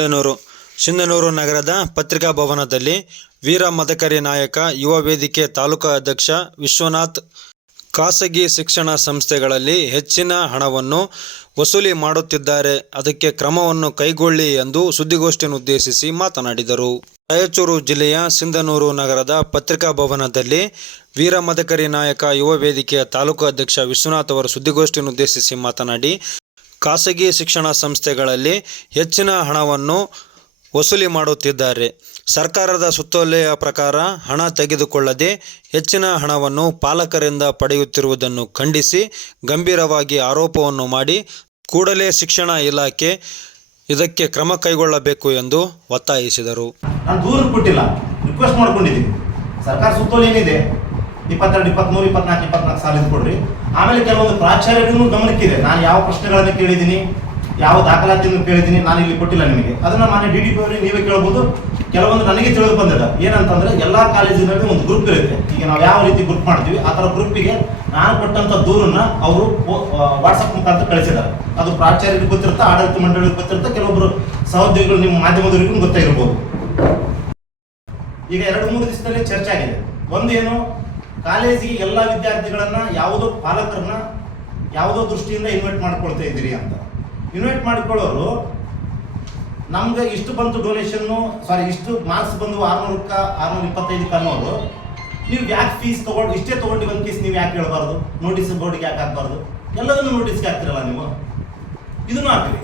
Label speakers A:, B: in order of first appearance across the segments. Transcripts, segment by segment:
A: ಸಿಂಧನೂರು. ಸಿಂಧನೂರು ನಗರದ ಪತ್ರಿಕಾ ಭವನದಲ್ಲಿ ವೀರ ಮದಕರಿ ನಾಯಕ, ಯುವ ವೇದಿಕೆ ತಾಲೂಕಾ ಅಧ್ಯಕ್ಷ ವಿಶ್ವನಾಥ್, ಖಾಸಗಿ ಶಿಕ್ಷಣ ಸಂಸ್ಥೆಗಳಲ್ಲಿ ಹೆಚ್ಚಿನ ಹಣವನ್ನು ವಸೂಲಿ ಮಾಡುತ್ತಿದ್ದಾರೆ. ಅದಕ್ಕೆ ಕ್ರಮವನ್ನು ಕೈಗೊಳ್ಳಿ ಎಂದು ಸುದ್ದಿಗೋಷ್ಠಿಯನ್ನುದ್ದೇಶಿಸಿ ಮಾತನಾಡಿದರು. ರಾಯಚೂರು ಜಿಲ್ಲೆಯ ಸಿಂಧನೂರು ನಗರದ ಪತ್ರಿಕಾ ಭವನದಲ್ಲಿ ವೀರ ಮದಕರಿ ನಾಯಕ, ಯುವ ವೇದಿಕೆಯ ತಾಲೂಕು ಅಧ್ಯಕ್ಷ ವಿಶ್ವನಾಥ್ ಅವರು ಸುದ್ದಿಗೋಷ್ಠಿಯನ್ನುದ್ದೇಶಿಸಿ ಮಾತನಾಡಿ ಖಾಸಗಿ ಶಿಕ್ಷಣ ಸಂಸ್ಥೆಗಳಲ್ಲಿ ಹೆಚ್ಚಿನ ಹಣವನ್ನು ವಸೂಲಿ ಮಾಡುತ್ತಿದ್ದಾರೆ. ಸರ್ಕಾರದ ಸುತ್ತೋಲೆಯ ಪ್ರಕಾರ ಹಣ ತೆಗೆದುಕೊಳ್ಳದೆ ಹೆಚ್ಚಿನ ಹಣವನ್ನು ಪಾಲಕರಿಂದ ಪಡೆಯುತ್ತಿರುವುದನ್ನು ಖಂಡಿಸಿ ಗಂಭೀರವಾಗಿ ಆರೋಪವನ್ನು ಮಾಡಿ ಕೂಡಲೇ ಶಿಕ್ಷಣ ಇಲಾಖೆ ಇದಕ್ಕೆ ಕ್ರಮ ಕೈಗೊಳ್ಳಬೇಕು ಎಂದು ಒತ್ತಾಯಿಸಿದರು.
B: ನಾನು ದೂರ ಕೊಟ್ಟಿಲ್ಲ. ರಿಕ್ವೆಸ್ಟ್ ಮಾಡ್ಕೊಂಡಿದ್ದೀನಿ. ಸರ್ಕಾರ ಸುತ್ತೋಲೆ ಏನಿದೆ? ಇಪ್ಪತ್ತೆರಡು, ಇಪ್ಪತ್ತ್ಮೂರು, ಇಪ್ಪತ್ನಾಲ್ಕು ಇಪ್ಪತ್ನಾಲ್ಕು ಸಾಲ ಕೊಡ್ರಿ. ಆಮೇಲೆ ಕೆಲವೊಂದು ಪ್ರಾಚಾರ್ಯರಿಗೂ ಗಮನಕ್ಕಿದೆ. ನಾನು ಯಾವ ಪ್ರಶ್ನೆಗಳನ್ನು ಕೇಳಿದ್ದೀನಿ, ಯಾವ ದಾಖಲಾತಿಯನ್ನು ಕೇಳಿದ್ದೀನಿ, ನಾನು ಇಲ್ಲಿ ಕೊಟ್ಟಿಲ್ಲ ನಿಮಗೆ. ಅದನ್ನ ಮಾನ್ಯ ಡಿ ಡಿ ಪಿ ಅವರಿಗೆ ನೀವೇ ಕೇಳಬಹುದು ಕೆಲವೊಂದು ನನಗೆ ತಿಳಿದು ಬಂದಿದೆ. ಏನಂತಂದ್ರೆ, ಎಲ್ಲಾ ಕಾಲೇಜಿನಲ್ಲಿ ಒಂದು ಗ್ರೂಪ್ ಇರುತ್ತೆ. ಈಗ ನಾವು ಯಾವ ರೀತಿ ಗ್ರೂಪ್ ಮಾಡ್ತೀವಿ, ಆ ಥರ ಗ್ರೂಪಿಗೆ ನಾನು ಕೊಟ್ಟಂತ ದೂರನ್ನ ಅವರು ವಾಟ್ಸಪ್ ಮುಖಾಂತರ ಕಳಿಸಿದ್ದಾರೆ. ಅದು ಪ್ರಾಚಾರ್ಯರಿಗೆ ಗೊತ್ತಿರುತ್ತೆ, ಆಡಳಿತ ಮಂಡಳಿಗೆ ಗೊತ್ತಿರುತ್ತೆ ಕೆಲವೊಬ್ಬರು ಸಹೋದ್ಯೋಗಿಗಳು ನಿಮ್ಮ ಮಾಧ್ಯಮದವರಿಗೂ ಗೊತ್ತಾಗಿರ್ಬೋದು. ಈಗ ಎರಡು, ಮೂರು ದಿವಸದಲ್ಲಿ ಚರ್ಚೆ ಆಗಿದೆ. ಒಂದೇನು ಕಾಲೇಜಿಗೆ ಎಲ್ಲ ವಿದ್ಯಾರ್ಥಿಗಳನ್ನ ಯಾವುದೋ ಪಾಲಕರನ್ನ ಯಾವುದೋ ದೃಷ್ಟಿಯಿಂದ ಇನ್ವೈಟ್ ಮಾಡ್ಕೊಳ್ತಾ ಇದ್ದೀರಿ ಅಂತ. ಇನ್ವೈಟ್ ಮಾಡ್ಕೊಳ್ಳೋರು ನಮ್ಗೆ ಇಷ್ಟು ಬಂತು ಡೊನೇಷನ್ನು ಸಾರಿ ಇಷ್ಟು ಮಾರ್ಕ್ಸ್ ಬಂದು ಆರ್ನೂರಕ್ಕ ಆರ್ನೂರ ಇಪ್ಪತ್ತೈದಕ್ಕೆ ಅನ್ನೋರು ನೀವು ಯಾಕೆ ಫೀಸ್ ತಗೊಂಡು, ಇಷ್ಟೇ ತೊಗೊಂಡು ಒಂದು ಕೇಸ್ ನೀವು ಯಾಕೆ ಹೇಳ್ಬಾರ್ದು? ನೋಟಿಸ್ ಬೋರ್ಡ್ಗೆ ಯಾಕೆ ಹಾಕ್ಬಾರ್ದು? ಎಲ್ಲದನ್ನು ನೋಟಿಸ್ಗೆ ಹಾಕ್ತಿರಲ್ಲ ನೀವು? ಇದನ್ನು ಹಾಕ್ರಿ.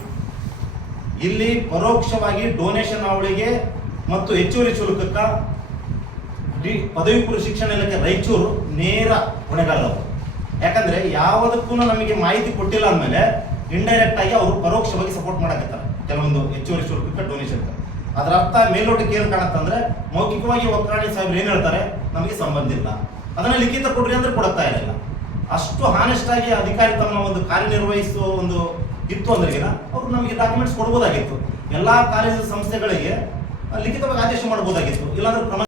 B: ಇಲ್ಲಿ ಪರೋಕ್ಷವಾಗಿ ಡೊನೇಷನ್ ಅವಳಿಗೆ ಮತ್ತು ಹೆಚ್ಚುವರಿ ಶುಲ್ಕಕ್ಕ ಡಿ ಪದವಿ ಪೂರ್ವ ಶಿಕ್ಷಣ ಇಲಾಖೆ ರಾಯಚೂರು ನೇರ ಹೊಣೆಗಾರರು ಯಾಕಂದ್ರೆ ಯಾವುದಕ್ಕೂ ನಮಗೆ ಮಾಹಿತಿ ಕೊಟ್ಟಿಲ್ಲ ಅಂದಮೇಲೆ ಇಂಡೈರೆಕ್ಟ್ ಆಗಿ ಅವರು ಪರೋಕ್ಷವಾಗಿ ಸಪೋರ್ಟ್ ಮಾಡಕತ್ತಾರೆ. ಕೆಲವೊಂದು ಹೆಚ್ಚುವರಿ ಶುಲ್ಕಕ್ಕೆ ಡೊನೇಷನ್ ಅದರ ಅರ್ಥ ಮೇಲ್ನೋಟಕ್ಕೆ ಏನು ಕಾಣತ್ತಂದ್ರೆ ಮೌಖಿಕವಾಗಿ ಒಕ್ಕರಾಣಿ ಸಾಹೇಬ್ರು ಏನ್ ಹೇಳ್ತಾರೆ? ನಮಗೆ ಸಂಬಂಧ ಇಲ್ಲ. ಅದನ್ನ ಲಿಖಿತ ಕೊಡ್ರಿ ಅಂದ್ರೆ ಕೊಡುತ್ತಾ ಇರಲಿಲ್ಲ ಅಷ್ಟು ಹಾನೆಸ್ಟ್ ಆಗಿ ಅಧಿಕಾರಿ ತಮ್ಮ ಒಂದು ಕಾರ್ಯನಿರ್ವಹಿಸುವ ಒಂದು ಇತ್ತು ಅಂದ್ರೆ ಅವ್ರು ನಮಗೆ ಡಾಕ್ಯುಮೆಂಟ್ಸ್ ಕೊಡ್ಬೋದಾಗಿತ್ತು. ಎಲ್ಲಾ ಕಾಲೇಜು ಸಂಸ್ಥೆಗಳಿಗೆ ಲಿಖಿತವಾಗಿ ಆದೇಶ ಮಾಡಬಹುದಾಗಿತ್ತು. ಇಲ್ಲಾಂದ್ರೆ ಕ್ರಮ